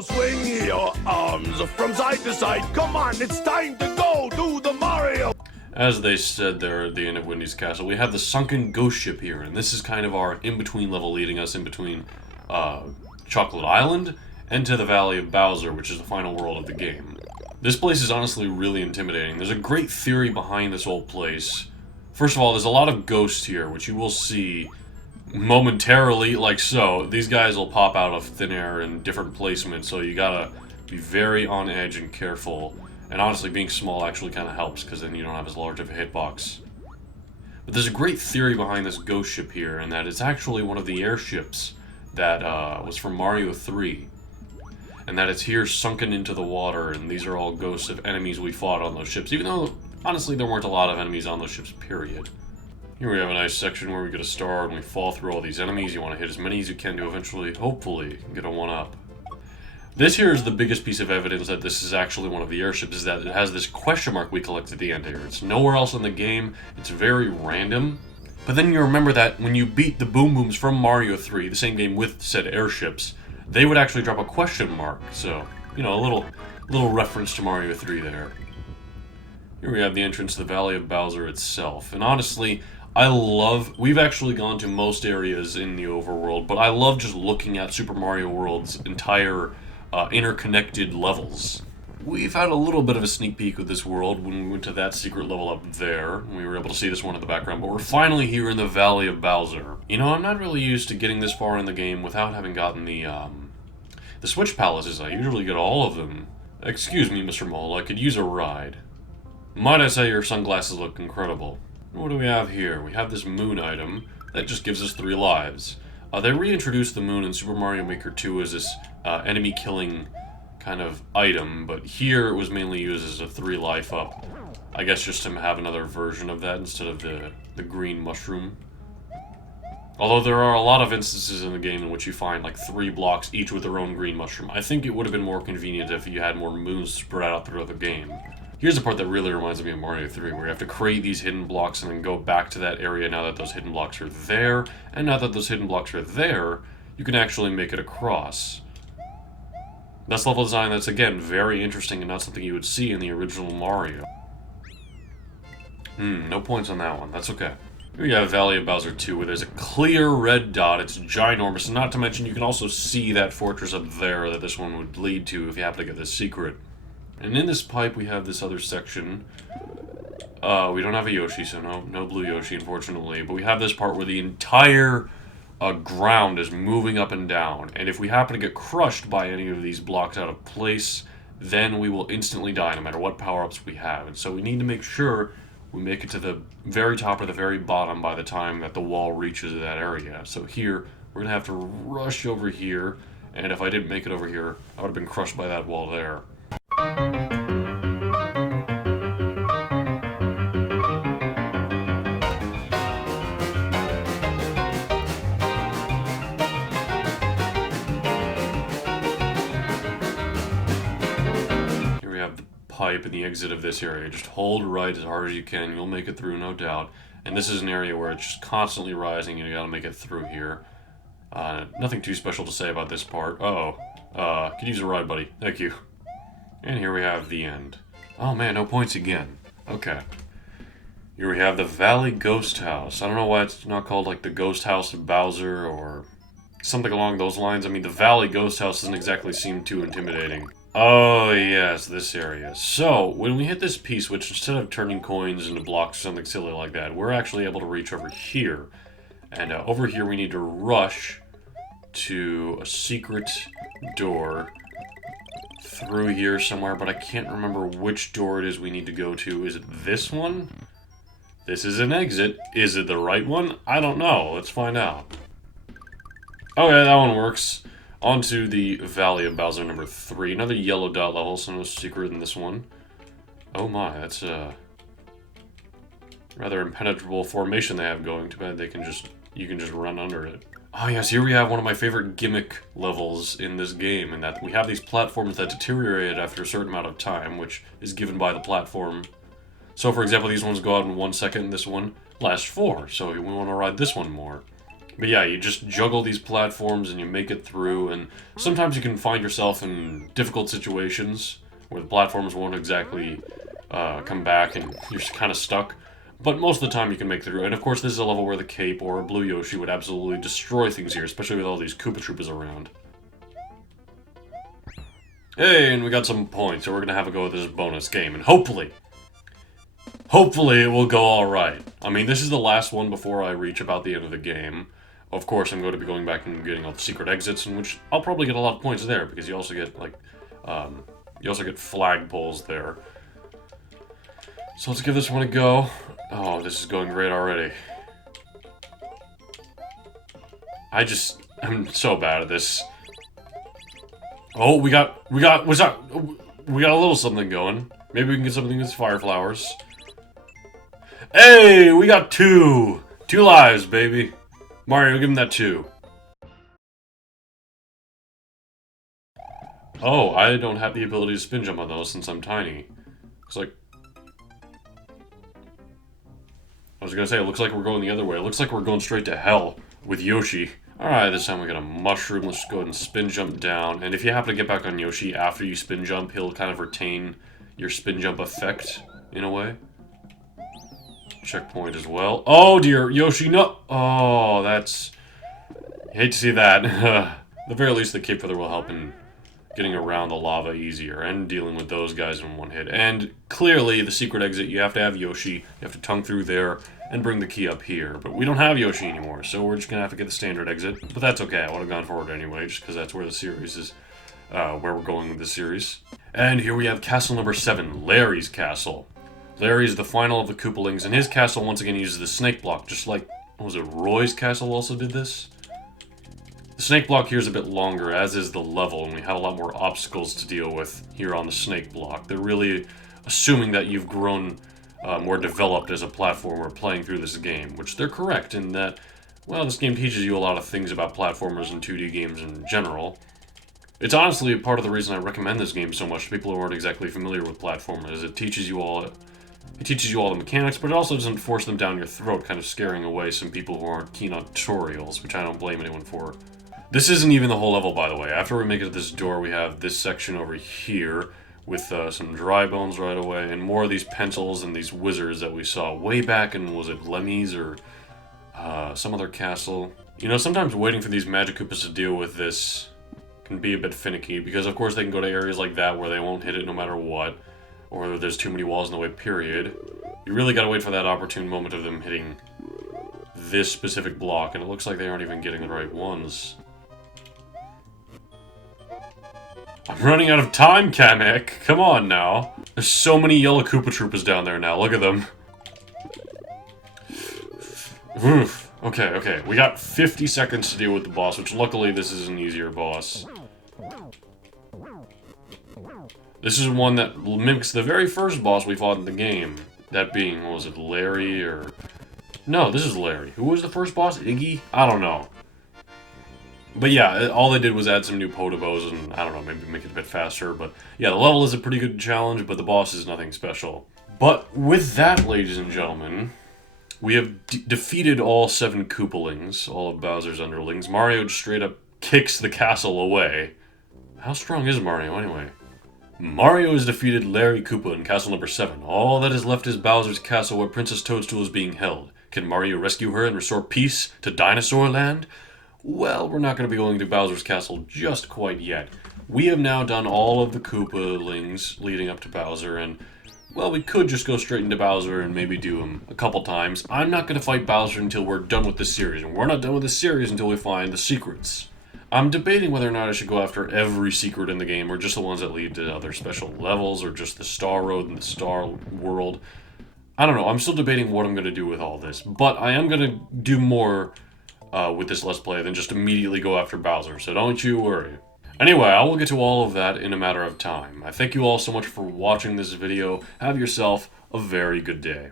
Mario, swing your arms from side to side. Come on, it's time to go do the Mario. As they said there at the end of Windy's Castle, we have the sunken ghost ship here, and this is kind of our in-between level leading us in between Chocolate Island and to the Valley of Bowser, which is the final world of the game. This place is honestly really intimidating. There's a great theory behind this whole place. First of all, there's a lot of ghosts here, which you will see momentarily, like so. These guys will pop out of thin air in different placements, so you gotta be very on edge and careful. And honestly, being small actually kind of helps, because then you don't have as large of a hitbox. But there's a great theory behind this ghost ship here, and that it's actually one of the airships that was from Mario 3. And that it's here sunken into the water, and these are all ghosts of enemies we fought on those ships, even though, honestly, there weren't a lot of enemies on those ships, period. Here we have a nice section where we get a star and we fall through all these enemies. You want to hit as many as you can to eventually, hopefully, get a 1-up. This here is the biggest piece of evidence that this is actually one of the airships, is that it has this question mark we collect at the end here. It's nowhere else in the game, it's very random. But then you remember that when you beat the Boom Booms from Mario 3, the same game with said airships, they would actually drop a question mark. So, you know, a little reference to Mario 3 there. Here we have the entrance to the Valley of Bowser itself. And honestly, we've actually gone to most areas in the overworld, but I love just looking at Super Mario World's entire interconnected levels. We've had a little bit of a sneak peek of this world when we went to that secret level up there, and we were able to see this one in the background, but we're finally here in the Valley of Bowser. You know, I'm not really used to getting this far in the game without having gotten the Switch Palaces. I usually get all of them. Excuse me, Mr. Mole, I could use a ride. Might I say your sunglasses look incredible. What do we have here? We have this moon item that just gives us 3 lives. They reintroduced the moon in Super Mario Maker 2 as this enemy-killing kind of item, but here it was mainly used as a 3 life up. I guess just to have another version of that instead of the green mushroom. Although there are a lot of instances in the game in which you find like 3 blocks each with their own green mushroom. I think it would have been more convenient if you had more moons spread out throughout the game. Here's the part that really reminds me of Mario 3, where you have to create these hidden blocks and then go back to that area now that those hidden blocks are there. And now that those hidden blocks are there, you can actually make it across. That's level design that's, again, very interesting and not something you would see in the original Mario. No points on that one. That's okay. Here we have Valley of Bowser 2, where there's a clear red dot. It's ginormous, and not to mention you can also see that fortress up there that this one would lead to if you happen to get this secret. And in this pipe, we have this other section. We don't have a Yoshi, so no blue Yoshi, unfortunately. But we have this part where the entire ground is moving up and down. And if we happen to get crushed by any of these blocks out of place, then we will instantly die, no matter what power-ups we have. And so we need to make sure we make it to the very top or the very bottom by the time that the wall reaches that area. So here, we're going to have to rush over here. And if I didn't make it over here, I would have been crushed by that wall there. Here we have the pipe and the exit of this area. Just hold right as hard as you can. You'll make it through, no doubt. And this is an area where it's just constantly rising and you gotta make it through here. Nothing too special to say about this part. Could use a ride, buddy. Thank you. And here we have the end. Oh man, no points again. Okay. Here we have the Valley Ghost House. I don't know why it's not called like the Ghost House of Bowser or something along those lines. I mean, the Valley Ghost House doesn't exactly seem too intimidating. Oh yes, this area. So, when we hit this piece, which instead of turning coins into blocks or something silly like that, we're actually able to reach over here. And over here we need to rush to a secret door through here somewhere, but I can't remember which door it is we need to go to. Is it this one? This is an exit. Is it the right one? I don't know. Let's find out. Okay, that one works. On to the Valley of Bowser number 3. Another yellow dot level, so no secret in this one. Oh my, that's a rather impenetrable formation they have going. Too bad you can just run under it. Oh yes, here we have one of my favorite gimmick levels in this game, in that we have these platforms that deteriorate after a certain amount of time, which is given by the platform. So for example, these ones go out in 1 second, this one lasts 4, so we want to ride this one more. But yeah, you just juggle these platforms and you make it through, and sometimes you can find yourself in difficult situations where the platforms won't exactly come back and you're kind of stuck. But most of the time you can make it through. And of course this is a level where the Cape or Blue Yoshi would absolutely destroy things here, especially with all these Koopa Troopas around. Hey, and we got some points, so we're gonna have a go at this bonus game, and hopefully it will go alright. I mean, this is the last one before I reach about the end of the game. Of course, I'm going to be going back and getting all the secret exits, in which I'll probably get a lot of points there, because you also get, like, you also get flagpoles there. So let's give this one a go. Oh, this is going great already. I'm so bad at this. Oh, we got a little something going. Maybe we can get something with fire flowers. Hey, we got 2 lives, baby. Mario, give him that 2. Oh, I don't have the ability to spin jump on those since I'm tiny. It's like... I was gonna say, it looks like we're going the other way. It looks like we're going straight to hell with Yoshi. Alright, this time we got a mushroom. Let's go ahead and spin jump down. And if you happen to get back on Yoshi after you spin jump, he'll kind of retain your spin jump effect, in a way. Checkpoint as well. Oh dear, Yoshi, no! Oh, that's... I hate to see that. At the very least, the Cape Feather will help in getting around the lava easier and dealing with those guys in one hit. And clearly, the secret exit, you have to have Yoshi, you have to tongue through there and bring the key up here. But we don't have Yoshi anymore, so we're just gonna have to get the standard exit. But that's okay, I would have gone forward anyway, just because that's where the series is, where we're going with this series. And here we have castle number 7, Larry's Castle. Larry is the final of the Koopalings, and his castle once again uses the snake block, just like, what was it, Roy's castle also did this? The snake block here is a bit longer, as is the level, and we have a lot more obstacles to deal with here on the snake block. They're really assuming that you've grown more developed as a platformer playing through this game, which they're correct in that, well, this game teaches you a lot of things about platformers and 2D games in general. It's honestly part of the reason I recommend this game so much to people who aren't exactly familiar with platformers. It teaches you all the mechanics, but it also doesn't force them down your throat, kind of scaring away some people who aren't keen on tutorials, which I don't blame anyone for. This isn't even the whole level, by the way. After we make it to this door, we have this section over here with some dry bones right away, and more of these pencils and these wizards that we saw way back in, was it Lemmy's or some other castle? You know, sometimes waiting for these Magic Koopas to deal with this can be a bit finicky, because of course they can go to areas like that where they won't hit it no matter what, or there's too many walls in the way, period. You really gotta wait for that opportune moment of them hitting this specific block, and it looks like they aren't even getting the right ones. I'm running out of time, Kamek! Come on now! There's so many yellow Koopa Troopas down there now, look at them. Oof. Okay, we got 50 seconds to deal with the boss, which luckily this is an easier boss. This is one that mimics the very first boss we fought in the game. That being, what was it, Larry, or... No, this is Larry. Who was the first boss? Iggy? I don't know. But yeah, all they did was add some new Potobos and, I don't know, maybe make it a bit faster. But yeah, the level is a pretty good challenge, but the boss is nothing special. But with that, ladies and gentlemen, we have defeated all 7 Koopalings, all of Bowser's underlings. Mario just straight up kicks the castle away. How strong is Mario anyway? Mario has defeated Larry Koopa in castle number 7. All that is left is Bowser's castle where Princess Toadstool is being held. Can Mario rescue her and restore peace to Dinosaur Land? Well, we're not going to be going to Bowser's castle just quite yet. We have now done all of the Koopalings leading up to Bowser, and, well, we could just go straight into Bowser and maybe do him a couple times. I'm not going to fight Bowser until we're done with this series, and we're not done with this series until we find the secrets. I'm debating whether or not I should go after every secret in the game, or just the ones that lead to other special levels, or just the Star Road and the Star World. I don't know, I'm still debating what I'm going to do with all this, but I am going to do more with this Let's Play than just immediately go after Bowser, so don't you worry. Anyway, I will get to all of that in a matter of time. I thank you all so much for watching this video. Have yourself a very good day.